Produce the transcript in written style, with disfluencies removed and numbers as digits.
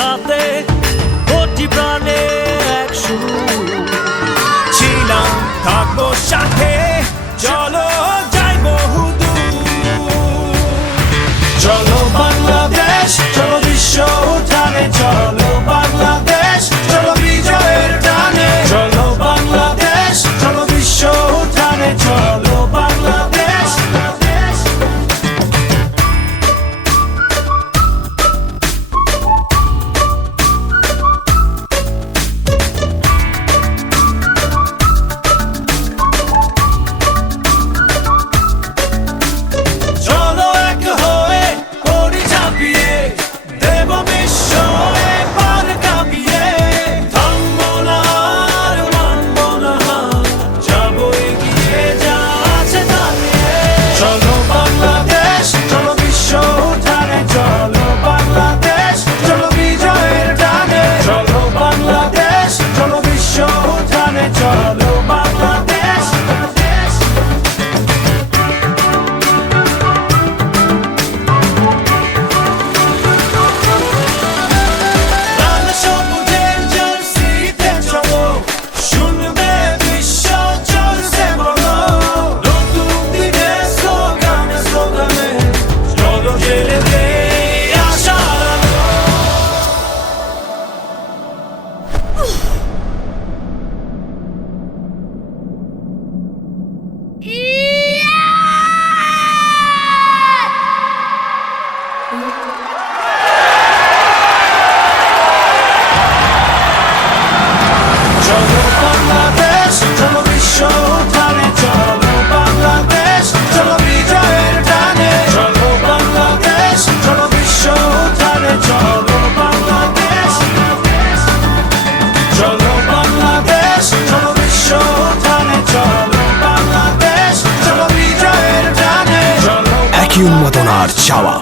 সাথে কোটি প্রাণে এক সুর ছিলাম থাকবো সাথে চলো যাই বহুদূর চলো বাংলাদেশ চলো বিশ্ব উঠানে চলো বাংলাদেশ চলো বিজয়ের টানে চলো বাংলাদেশ চলো বিশ্ব উঠানে চলো বাংলাদেশ চলো এক হয়ে পড়ি ঝাঁপিয়ে দেব বিশ্বয়ে পার কাঁপিয়ে থামবো না আর মানবো না যাবো এগিয়ে যা আছে দাঁড়িয়ে চলো বাংলাদেশ চলো বিশ্ব উঠানে চলো বাংলাদেশ চলো বিজয়ের টানে চলো বাংলাদেশ চলো বিশ্ব উঠানে চলো বাংলাদেশ লাল সবুজের জার্সিতে চলো শুনবে বিশ্ব চলছে বলো নতুন দিনের স্লোগানে স্লোগানে চলো জেলে দে আশার আলো চলো বাংলাদেশ চলো বিশ্ব উঠানে চলো বাংলাদেশ চলো বিজয়ের টানে চলো বাংলাদেশ চলো বিশ্ব উঠানে চলো বাংলাদেশ চলো বাংলাদেশ চলো বিশ্ব উঠানে চলো বাংলাদেশ চলো বিজয়ের টানে চলো একই উন্মাদনার চাওয়া